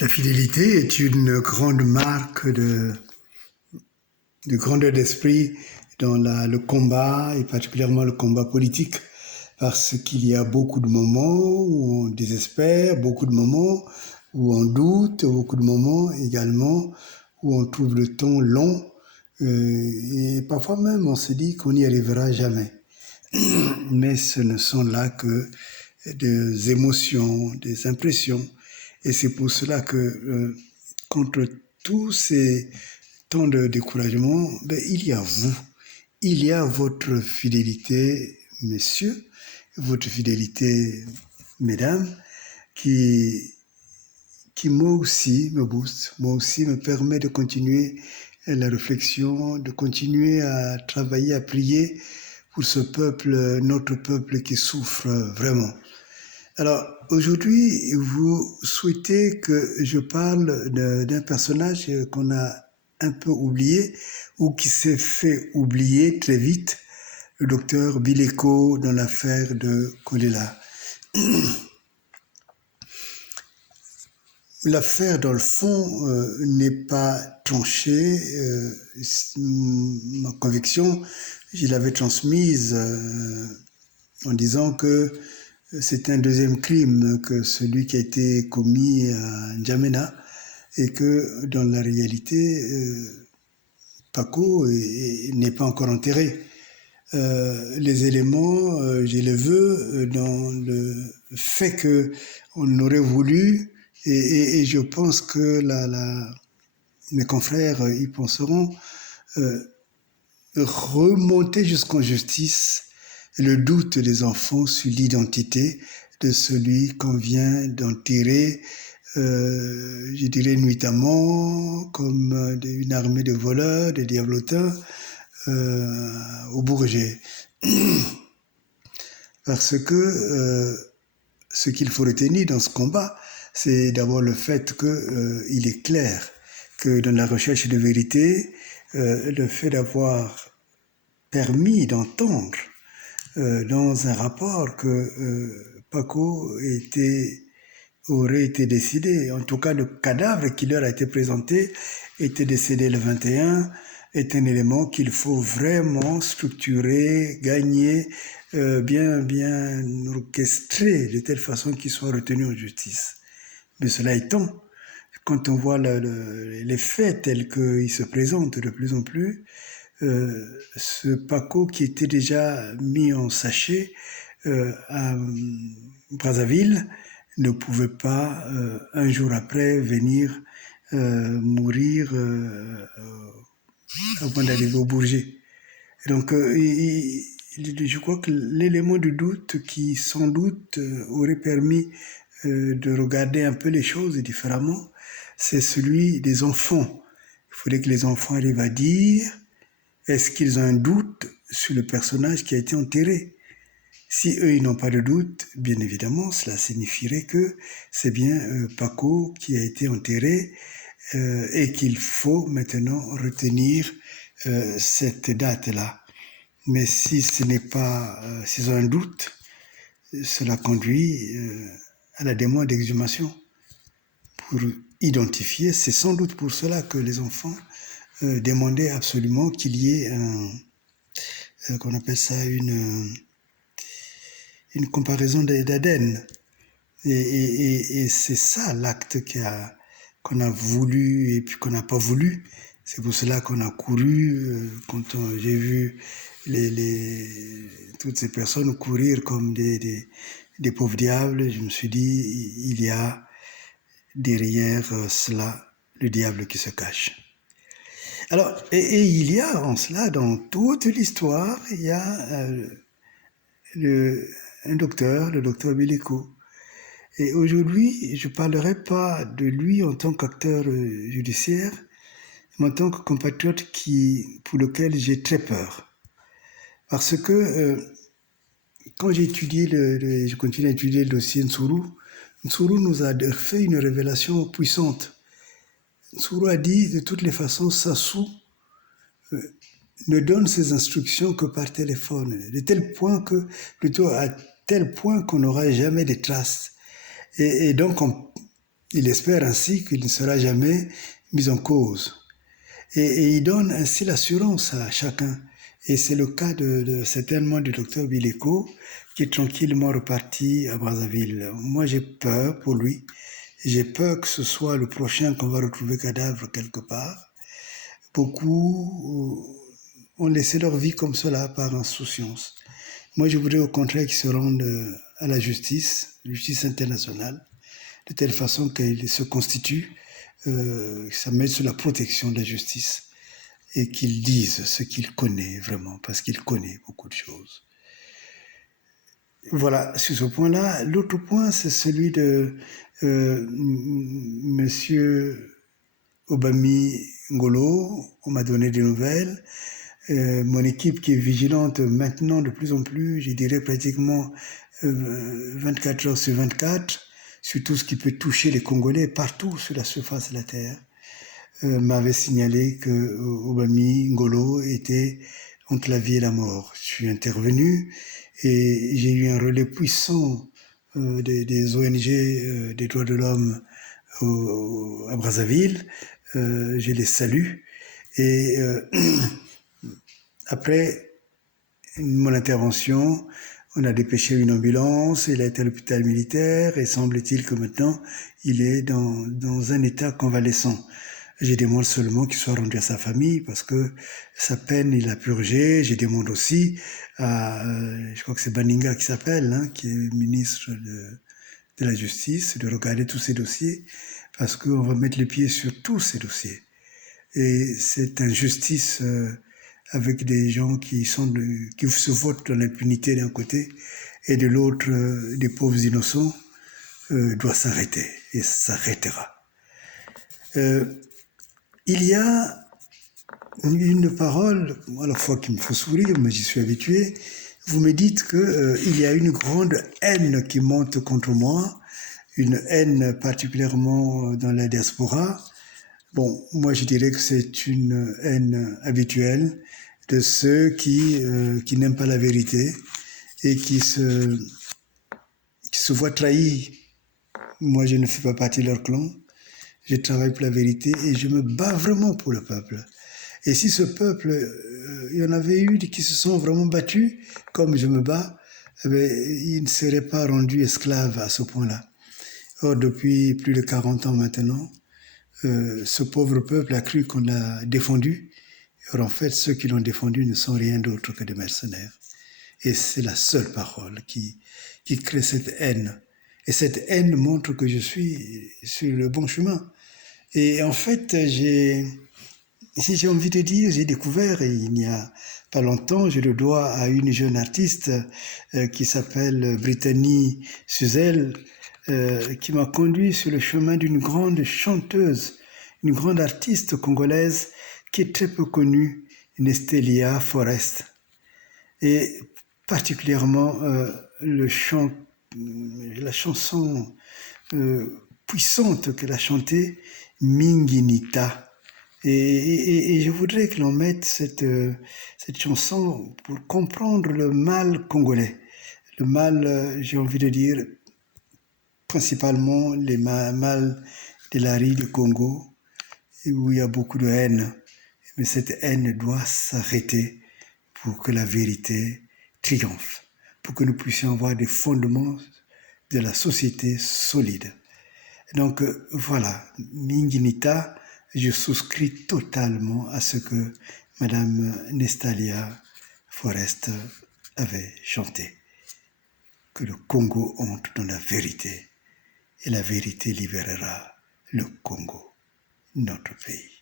La fidélité est une grande marque de grandeur d'esprit dans le combat, et particulièrement le combat politique, parce qu'il y a beaucoup de moments où on désespère, beaucoup de moments où on doute, beaucoup de moments également où on trouve le temps long, et parfois même on se dit qu'on n'y arrivera jamais. Mais ce ne sont là que des émotions, des impressions. Et c'est pour cela que contre tous ces temps de découragement, il y a vous. Il y a votre fidélité, messieurs, votre fidélité, mesdames, qui moi aussi me booste, moi aussi me permet de continuer la réflexion, de continuer à travailler, à prier pour ce peuple, notre peuple qui souffre vraiment. Alors, aujourd'hui, vous souhaitez que je parle d'un personnage qu'on a un peu oublié ou qui s'est fait oublier très vite, le docteur Bileko dans l'affaire de Kolela. L'affaire, dans le fond, n'est pas tranchée. Ma conviction, je l'avais transmise en disant que c'est un deuxième crime que celui qui a été commis à N'Djamena et que dans la réalité, Paco n'est pas encore enterré. Les éléments, je les veux dans le fait qu'on aurait voulu, et je pense que mes confrères y penseront, remonter jusqu'en justice le doute des enfants sur l'identité de celui qu'on vient d'enterrer, je dirais nuitamment, comme une armée de voleurs, de diablotins, au Bourget. Parce que ce qu'il faut retenir dans ce combat, c'est d'abord le fait qu'il est clair que dans la recherche de vérité, le fait d'avoir permis d'entendre dans un rapport que Paco aurait été décédé, en tout cas le cadavre qui leur a été présenté était décédé le 21, est un élément qu'il faut vraiment structurer, gagner, bien orchestrer de telle façon qu'il soit retenu en justice. Mais cela étant, quand on voit les faits tels qu'ils se présentent de plus en plus, ce Paco qui était déjà mis en sachet à Brazzaville ne pouvait pas un jour après venir mourir avant d'arriver au Bourget. Donc je crois que l'élément de doute qui sans doute aurait permis de regarder un peu les choses différemment, c'est celui des enfants. Il faudrait que les enfants arrivent à dire est-ce qu'ils ont un doute sur le personnage qui a été enterré? Si eux, ils n'ont pas de doute, bien évidemment, cela signifierait que c'est bien Paco qui a été enterré et qu'il faut maintenant retenir cette date-là. Mais si ce n'est pas, s'ils ont un doute, cela conduit à la demande d'exhumation pour identifier. C'est sans doute pour cela que les enfants demandaient absolument qu'il y ait qu'on appelle ça une comparaison d'ADN. Et c'est ça l'acte qu'on a voulu et puis qu'on n'a pas voulu. C'est pour cela qu'on a couru. Quand j'ai vu toutes ces personnes courir comme des pauvres diables, je me suis dit, il y a derrière cela le diable qui se cache. Alors, et il y a en cela, dans toute l'histoire, il y a un docteur, le docteur Bileko. Et aujourd'hui, je ne parlerai pas de lui en tant qu'acteur judiciaire, mais en tant que compatriote pour lequel j'ai très peur. Parce que quand j'ai étudié, je continue à étudier le dossier Nsuru nous a fait une révélation puissante. Nsuru a dit, de toutes les façons, Sassou ne donne ses instructions que par téléphone, de tel point plutôt à tel point qu'on n'aura jamais de traces. Et donc, Il espère ainsi qu'il ne sera jamais mis en cause. Et il donne ainsi l'assurance à chacun. Et c'est le cas certainement du docteur Bileko, qui est tranquillement reparti à Brazzaville. Moi, j'ai peur pour lui. J'ai peur que ce soit le prochain qu'on va retrouver cadavre quelque part. Beaucoup ont laissé leur vie comme cela par insouciance. Moi, je voudrais au contraire qu'ils se rendent à la justice internationale, de telle façon qu'il se constitue, ça met sous la protection de la justice et qu'il dise ce qu'il connaît vraiment, parce qu'il connaît beaucoup de choses. Voilà, sur ce point-là. L'autre point, c'est celui de Monsieur Obami Ngolo. On m'a donné des nouvelles. Mon équipe qui est vigilante maintenant de plus en plus, je dirais pratiquement 24 heures sur 24, sur tout ce qui peut toucher les Congolais partout sur la surface de la Terre, m'avait signalé que Obami Ngolo était entre la vie et la mort. Je suis intervenu et j'ai eu un relais puissant des ONG des droits de l'homme à Brazzaville. Je les salue. Et après mon intervention, on a dépêché une ambulance, il a été à l'hôpital militaire et semble-t-il que maintenant, il est dans un état convalescent. Je demande seulement qu'il soit rendu à sa famille parce que sa peine, il l'a purgée. Je demande aussi à, je crois que c'est Baninga qui s'appelle, hein, qui est ministre de la Justice, de regarder tous ces dossiers parce qu'on va mettre les pieds sur tous ces dossiers. Et cette injustice avec des gens qui se votent dans l'impunité d'un côté et de l'autre des pauvres innocents doit s'arrêter et s'arrêtera. Il y a une parole, à la fois qui me fait sourire, mais j'y suis habitué. Vous me dites qu'il y a une grande haine qui monte contre moi, une haine particulièrement dans la diaspora. Bon, moi je dirais que c'est une haine habituelle de ceux qui n'aiment pas la vérité et qui se voient trahis. Moi je ne fais pas partie de leur clan. Je travaille pour la vérité et je me bats vraiment pour le peuple. Et si ce peuple, il y en avait eu qui se sont vraiment battus, comme je me bats, eh bien, ils ne seraient pas rendus esclaves à ce point-là. Or, depuis plus de 40 ans maintenant, ce pauvre peuple a cru qu'on l'a défendu. Or, en fait, ceux qui l'ont défendu ne sont rien d'autre que des mercenaires. Et c'est la seule parole qui crée cette haine. Et cette haine montre que je suis sur le bon chemin. Et en fait, j'ai envie de dire, j'ai découvert, et il n'y a pas longtemps, je le dois à une jeune artiste qui s'appelle Brittany Suzel, qui m'a conduit sur le chemin d'une grande chanteuse, une grande artiste congolaise qui est très peu connue, Nestelia Forest. Et particulièrement la chanson puissante qu'elle a chantée, Minginita. Et je voudrais que l'on mette cette chanson pour comprendre le mal congolais. Le mal, j'ai envie de dire, principalement les mal de la rue du Congo, où il y a beaucoup de haine. Mais cette haine doit s'arrêter pour que la vérité triomphe, pour que nous puissions avoir des fondements de la société solides. Donc voilà, Minginita, je souscris totalement à ce que Madame Nestalia Forest avait chanté. Que le Congo entre dans la vérité et la vérité libérera le Congo, notre pays.